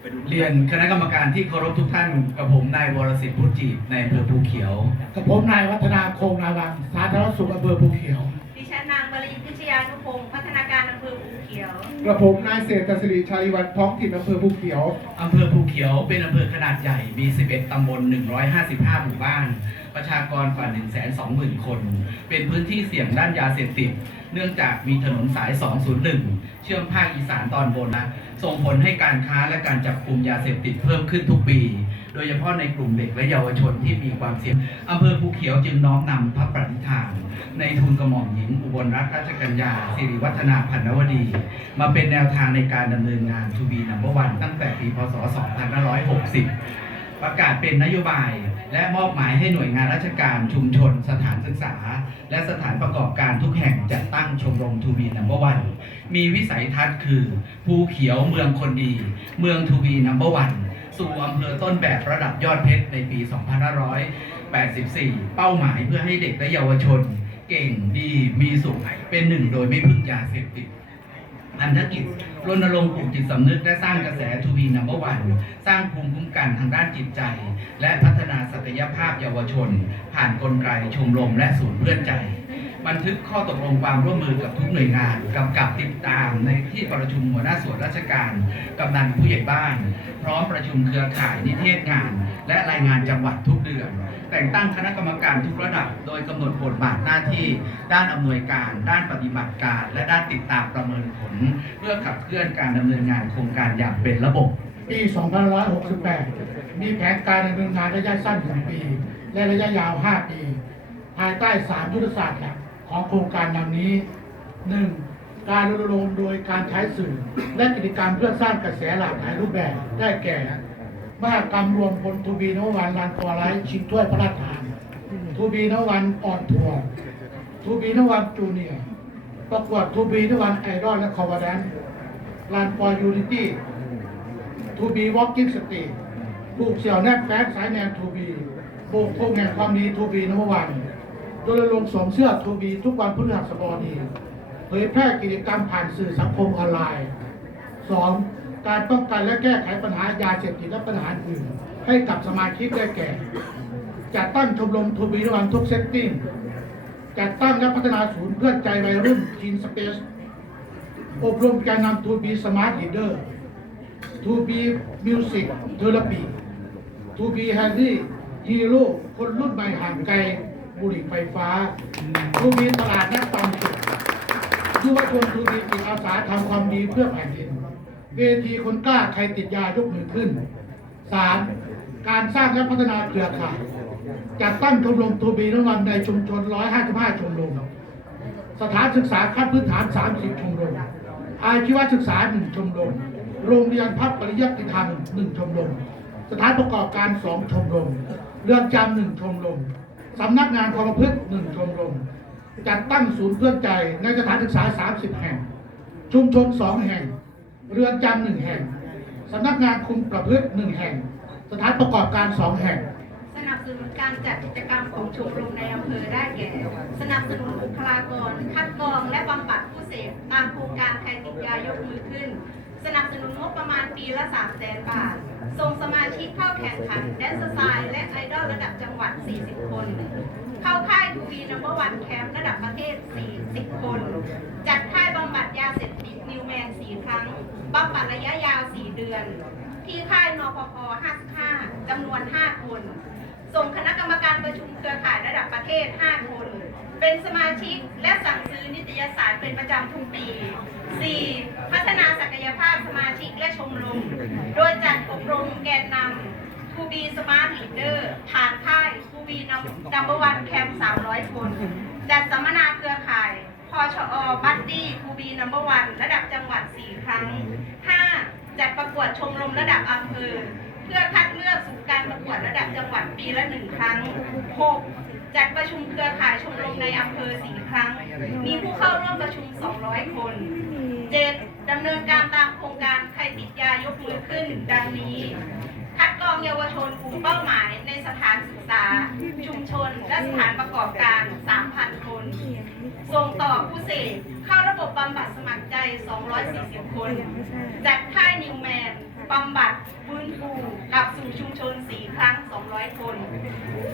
ไปดูเรียนคณะกรรมการที่เคารพทุกท่านกับผมนายวรสิทธิ์พุทธจีบในอำเภอภูเขียว กับผมนายวัฒนาโคงนาวังสาธารณสุขอำเภอภูเขียว ดิฉันนางบริพิชยานุพงศ์พัฒนา กระผมนายเศรษฐศิริชัยวันท้องถิ่นอำเภอภูเขียว อำเภอภูเขียวเป็นอำเภอขนาดใหญ่ มี 11 ตำบล 155 หมู่บ้าน ประชากรกว่า 120,000 คน เป็นพื้นที่เสี่ยงด้านยาเสพติด เนื่องจากมีถนนสาย 201 เชื่อมภาคอีสานตอนบนนะ ส่งผลให้การค้าและการจับกลุ่มยาเสพติดเพิ่มขึ้นทุกปี โดยเฉพาะในกลุ่มเด็กและเยาวชนที่มีความเสี่ยงอำเภอภูเขียวจึงน้อมนำพระปฏิฐาน ในทุนกระหม่อมหญิงอุบลรัตนราชกัญญาสิริวัฒนาพันนวดี มาเป็นแนวทางในการดำเนินงานทูบีนัมเบอร์วันตั้งแต่ปีพศ 2560 ประกาศเป็นนโยบายและมอบหมายให้หน่วยงานราชการชุมชน สถานศึกษา และสถานประกอบการทุกแห่งจัดตั้งชมรมทูบีนัมเบอร์วันมีวิสัยทัศน์คือภูเขียวเมืองคนดี เมืองทูบีนัมเบอร์วันสู่อำเภอต้นแบบระดับยอดเพชรในปี 2584 เป้าหมายเพื่อให้เด็กและเยาวชน เก่งดีมีสุขเป็นหนึ่งโดยไม่พึ่งยาเสพติดอันธกิจรณรงค์ปลูกจิตสำนึกและสร้างกระแสทูบีนัมเบอร์วันสร้างภูมิคุ้มกันทางด้านจิตใจ และพัฒนาศักยภาพเยาวชน ผ่านกลไกชมรมและศูนย์เพื่อนใจ บันทึกข้อตกลงความร่วมมือกับทุกหน่วยงานกำกับติดตามในที่ประชุมหัวหน้าส่วนราชการกำนันผู้ใหญ่บ้าน พร้อมประชุมเครือข่ายนิเทศงาน และรายงานจังหวัดทุกเดือน แต่งตั้งคณะกรรมการทุกระดับ โดยกำหนดบทบาทหน้าที่ ด้านอำนวยการ ด้านปฏิบัติการ และด้านติดตามประเมินผล เพื่อขับเคลื่อนการดำเนินงานโครงการอย่างเป็นระบบปี 2568 มีแผนการดำเนินงานระยะสั้น1ปี และระยะยาว 5 ปี ภายใต้ 3 ยุทธศาสตร์หลัก ของโครงการดังนี้ 1. การรณรงค์โดยการใช้สื่อ และกิจกรรมเพื่อสร้างกระแสหลากหลายรูปแบบได้แก่มหากรรมรวมพลทูบีนวันลานตัวไลชิงถ้วยพระราชทานทูบีนวันออนทัวร์ทูบีนวันจูเนียร์ประกวดทูบีนวันไอดอลและคอวาแดนลานฟอยูนิตี้ทูบีวอล์กิ้งสตรีทปลูกเสี่ยวแนบแฟนสายแนมทูบีโบกพงแห่งความดีทูบีนววัน โดยลงค์สวมเสื้อทูบีทุกวันพฤหัสบดีเผยแพร่กิจกรรมผ่านสื่อสังคมออนไลน์ 2. การป้องกันและแก้ไขปัญหายาเสพติดและปัญหาอื่น ให้กับสมาชิกได้แก่ จัดตั้งชมรมทูบีนวันทุกเซตติ้ง จัดตั้งและพัฒนาศูนย์เพื่อใจวัยรุ่นทีนสเปซอบรมการนำทูบีสมาร์ทลีดเดอร์ To be music therapy To be handy hero คนรุ่นใหม่ห่างไกล บุหรี่ไฟฟ้า To be ตลาดนัดตามจุดยุวชน To be จิตอาสาทำความดีเพื่อแผ่นดิน เวทีคนกล้าใครติดยายกมือขึ้น 3. การสร้างและพัฒนาเครือข่ายจัดตั้งชมรมทูบีนวันในชุมชน 155 ชมรม สถานศึกษาขั้นพื้นฐาน 30 ชมรม อาชีวศึกษา 1 ชมรม โรงเรียนพัฒปริยัติธรรม 1 ชมรม สถานประกอบการ 2 ชมรม เรือนจำ 1 ชมรม สำนักงานความประพฤติ1ชมรมจัดตั้งศูนย์เพื่อนใจในสถานศึกษา 30 แห่ง ชุมชน 2 แห่ง เรือนจำ1แห่งสำนักงานคุมประพฤติ1แห่ง สถานประกอบการ 2 แห่งสนับสนุนการจัดกิจกรรมของชมรมในอำเภอได้แก่ สนับสนุนบุคลากร คัดกรองและบำบัดผู้เสพตามโครงการใครติดยายกมือขึ้น สนับสนุนงบประมาณปีละ3 0 0แสนบาท แข่งขันแดนซ์สไตล์และไอดอลระดับจังหวัด 40 คน เข้าค่ายทูบีนัมเบอร์วันแคมป์ระดับประเทศ 40 คน จัดค่ายบำบัดยาเสพติดนิวแมน 4 ครั้งบำบัดระยะยาว 4 เดือน ที่ค่ายนปพ55จำนวน 5 คน ส่งคณะกรรมการประชุมเครือข่ายระดับประเทศ 5 คน เป็นสมาชิกและสั่งซื้อนิตยสารเป็นประจำทุกปี 4. พัฒนาศักยภาพสมาชิกและชมรม โดยจัดอบรมแกนนำ To be Smart Leader ผ่านค่าย To be Number One Camp 300 คน จัดสัมมนาเครือข่ายพชอบัดดี้ To be Number One ระดับจังหวัด 4 ครั้ง 5. จัดประกวดชมรมระดับอำเภอ เพื่อคัดเลือกสู่การประกวดระดับจังหวัดปีละหนึ่งครั้ง 6. จัดประชุมเครือข่ายชมรมในอำเภอสี่ครั้ง มีผู้เข้าร่วมประชุม 200 คน 7. ดำเนินการตามโครงการใครติดยายกมือขึ้น ดังนี้ เยาวชนกลุ่มเป้าหมาย ในสถานศึกษา ชุมชน และสถานประกอบการ 3,000 คน ส่งต่อผู้เสพเข้าระบบบำบัดสมัครใจ 240 คน จัดค่ายนิวแมนบำบัดฟื้นฟูกลับสู่ชุมชน 4 ครั้ง 200 คน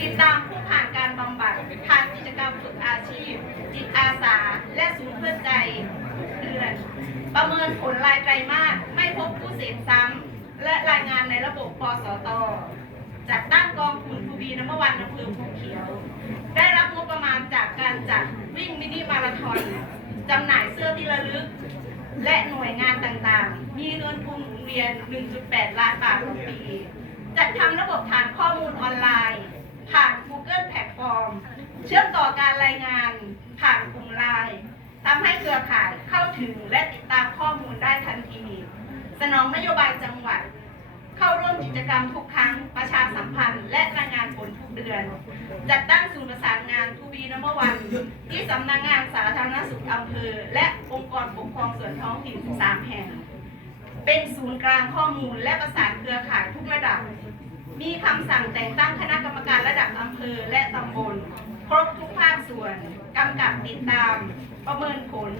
ติดตามผู้ผ่านการบำบัดทางกิจกรรมฝึกอาชีพ จิตอาสา และศูนย์เพื่อนใจเดือน ประเมินผลรายไตรมาสไม่พบผู้เสพซ้ำ และรายงานในระบบปสตจัดตั้งกองทุนทูบีน้ำวันอำเภอภูเขียว ได้รับงบประมาณจากการจัดวิ่งมินิมาราธอนจำหน่ายเสื้อที่ระลึก และหน่วยงานต่างๆ มีเงินทุนหมุนเวียน 1.8 ล้านบาทต่อปี จัดทำระบบฐานข้อมูลออนไลน์ ผ่าน Google แพลตฟอร์ม เชื่อมต่อการรายงานผ่านกลุ่มไลน์ทำให้เครือข่ายเข้าถึงและติดตามข้อมูลได้ทันที สนองนโยบายจังหวัด เข้าร่วมกิจกรรมทุกครั้งประชาสัมพันธ์ และรายงานผลทุกเดือน จัดตั้งศูนย์ประสานงานทูบีนัมวัน ที่สำนักงานสาธารณสุขอำเภอ และองค์กรปกครองส่วนท้องถิ่น3แห่ง เป็นศูนย์กลางข้อมูลและประสานเครือข่ายทุกระดับ มีคำสั่งแต่งตั้งคณะกรรมการระดับอำเภอและตำบลครบทุกภาคส่วนกำกับติดตาม ประเมินผล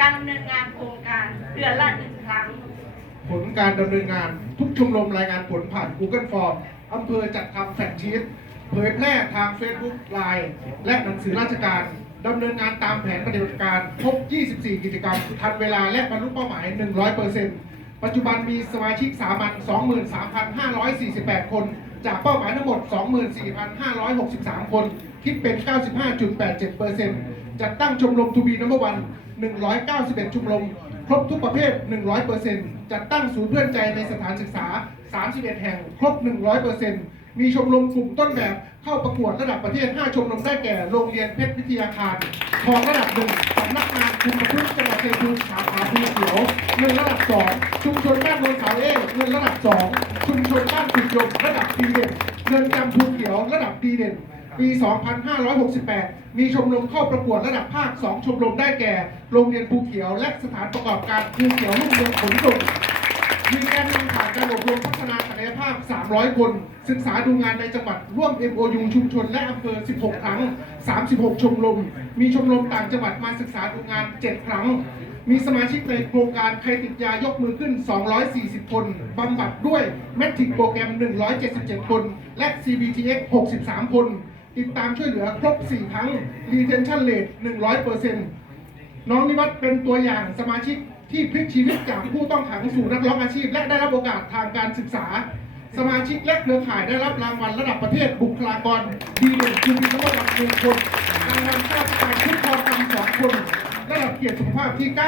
การดำเนินงานโครงการเดือนละหนึ่งครั้ง ผลการดำเนินงาน ทุกชมรมรายงานผลผ่าน Google Form อำเภอจัดทำแฟกชีตเผยแพร่ทาง Facebook ไลน์และหนังสือราชการดำเนินงานตามแผนปฏิบัติการครบ 24 กิจกรรม ทันเวลาและบรรลุเป้าหมาย 100%ปัจจุบันมีสมาชิกสามัญ 23,548 คน จากเป้าหมายทั้งหมด 24,563 คน คิดเป็น 95.87%จัดตั้งชมรมทูบีนัมเบอร์วัน 191 ชมรม ครบทุกประเภท 100%จัดตั้งศูนย์เพื่อนใจในสถานศึกษา 31 แห่ง ครบ 100%มีชมรมกลุ่มต้นแบบเข้าประกวดระดับประเทศ 5 ชมรมได้แก่ โรงเรียนเพชรวิทยาคารทองระดับหนึ่งสำนักงานคุมประพฤติจังหวัดเชัยภูมิสาขาภูเขียวเงินระดับ2ชุมชนบ้านโนนสาวเอเงินระดับ2ชุมชนบ้านขุดยมระดับดีเด่นเงินจำภูเขียวระดับดีเด่น ปี 2568 มีชมรมเข้าประกวดระดับภาค 2 ชมรมได้แก่ โรงเรียนภูเขียว และสถานประกอบการภูเขียวรุ่งเรืองขนส่งมีแกนนำผ่านการอบรมพัฒนาศักยภาพ 300 คน ศึกษาดูงานในจังหวัดร่วม MOU ชุมชน และอำเภอ 16 ครั้ง 36 ชมรม มีชมรมต่างจังหวัดมาศึกษาดูงาน 7 ครั้ง มีสมาชิกในโครงการใครติดยายกมือขึ้น 240 คนบำบัดด้วยแมทริกโปรแกรม 177 คน และ CBTX 63 คน ติดตามช่วยเหลือครบ 4 ครั้ง Retention Rate 100%น้องนิวัฒน์เป็นตัวอย่างสมาชิกที่พลิกชีวิตจากผู้ต้องขังสู่นักร้องอาชีพ และได้รับโอกาสทางการศึกษา สมาชิกและเครือข่ายได้รับรางวัลระดับประเทศบุคลากร ดีเด่นคือมีทั้งหมดหนึ่งคนรางวัลข้าราชการคุ้มครองกรรมสองคนระดับเกียรติสุขภาพที่ 9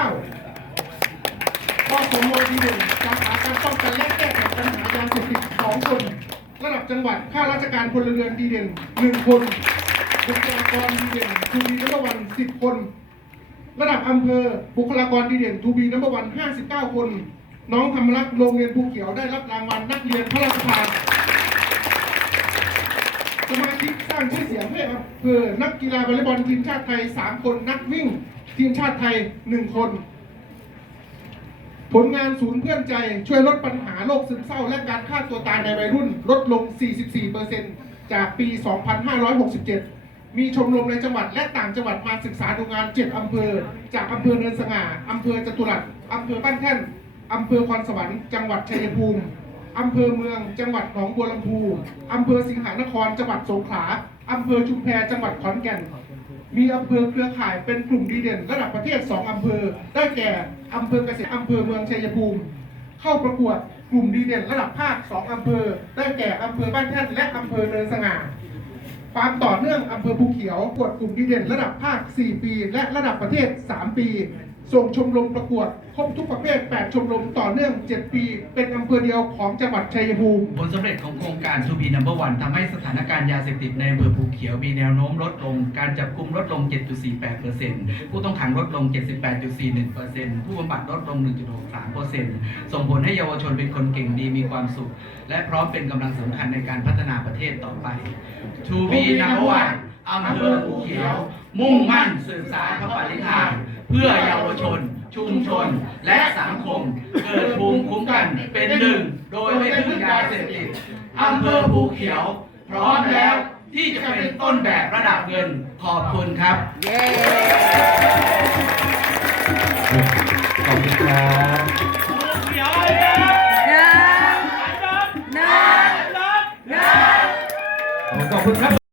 ข้อสมมดีเด่นสาขาการป้องกันและแก้ไขปัญหายาเสพติดสองคน ระดับจังหวัด ข้าราชการพลเรือนดีเด่นหนึ่งคนบุคลากรดีเด่นคือมีทั้งหมดสิบคน ระดับอำเภอ บุคลากรดีเด่นทูบีนัมเบอร์วัน59 คน น้องธรรมรักษ์โรงเรียนภูเขียวได้รับรางวัลนักเรียนพระราชทานสมาชิกสร้างชื่อเสียงให้อำเภอนักกีฬาวอลเลย์บอลทีมชาติไทย 3 คน นักวิ่ง ทีมชาติไทย 1 คน ผลงานศูนย์เพื่อนใจช่วยลดปัญหาโรคซึมเศร้า และการฆ่าตัวตายในวัยรุ่น ลดลง 44%จากปี 2567 มีชมรมในจังหวัดและต่างจังหวัดมาศึกษาดูงาน 7 อำเภอ จากอำเภอเนินสง่าอำเภอจตุรัสอำเภอบ้านแท่นอำเภอคอนสวรรค์ จังหวัดชัยภูมิอำเภอเมือง จังหวัดหนองบัวลำพูอำเภอสิงหานคร จังหวัดสงขลาอำเภอชุมแพจังหวัดขอนแก่น มีอำเภอเครือข่ายเป็นกลุ่มดีเด่นระดับประเทศ 2 อำเภอ ได้แก่อำเภอเกษตรอำเภอเมืองชัยภูมิ เข้าประกวดกลุ่มดีเด่นระดับภาค 2 อำเภอ ได้แก่อำเภอบ้านแท่นและอำเภอเนินสง่าความต่อเนื่องอำเภอภูเขียวประกวดกลุ่มดีเด่นระดับภาค 4 ปี และระดับประเทศ 3 ปี ส่งชมรมประกวดครบทุกประเภท 8 ชมรมต่อเนื่อง 7 ปี เป็นอำเภอเดียวของจังหวัดชัยภูมิ ผลสำเร็จของโครงการ To be Number One ทำให้สถานการณ์ยาเสพติดในอำเภอภูเขียวมีแนวโน้มลดลง การจับกุมลดลง 7.48%ผู้ต้องขังลดลง 78.41%ผู้บำบัดลดลง 1.63%ส่งผลให้เยาวชนเป็นคนเก่งดีมีความสุข และพร้อมเป็นกำลังสำคัญในการพัฒนาประเทศต่อไป To be Number One อำเภอภูเขียว มุ่งมั่นสืบสารพระปฏิฐาน พื่อเยาวชน ชุมชน และสังคม เกิดภูมิคุ้มกันเป็นหนึ่ง โดยไม่พึ่งยาเสพติดอำเภอภูเขียว พร้อมแล้วที่จะเป็นต้นแบบระดับเงินขอบคุณครับขอบคุณครับขอบคุณครับ